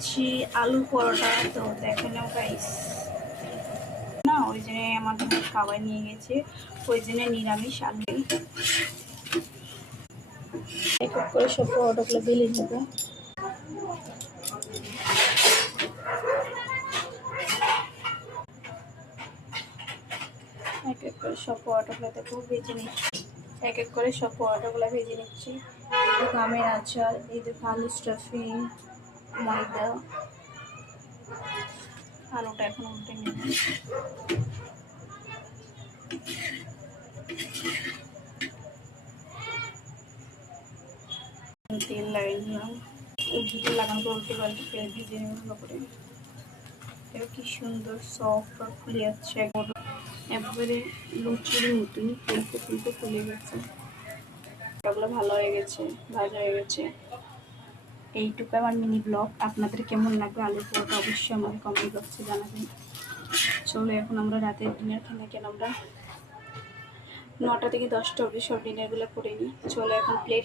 নিচ্ছি আলু পরোটা। তো দেখে নাও গাইস, না ওই জন্য আমাদের খাবার নিয়ে গেছে, ওই জন্য নিরামিষ আলু। এক এক করে সব পরোটাগুলো বেলে নেবো। এক এক করে সব পরোটাগুলো দেখো ভেজে নিচ্ছি। এক এক করে সব পরোটাগুলো ভেজে নিচ্ছি। এই আমের আচার, এই দেখো আলু স্টাফিং, ময়দা, আলুটা এখন উল্টে নিব। তেল লাগিয়ে নিলাম, উল্টে লাগানো করে উল্টে পাল্টে তেল ভেজে নেব ভালো করে। এটা কি সুন্দর সফট আর ফুলে যাচ্ছে, একবারে লুচির মতন ফুলতে ফুলতে ফুলে গেছে। ওগুলো ভালো হয়ে গেছে, ভাজা হয়ে গেছে। এইটুকু আমার মিনি ব্লগ। আপনাদের কেমন লাগবে আলুর পরোটা অবশ্যই আমাকে কমেন্ট বক্সে জানাবেন। চলো এখন আমরা রাতের ডিনার খাই, কেন আমরা 9টা থেকে 10টা অবধি সব ডিনারগুলো করে নিই। চলো এখন প্লেট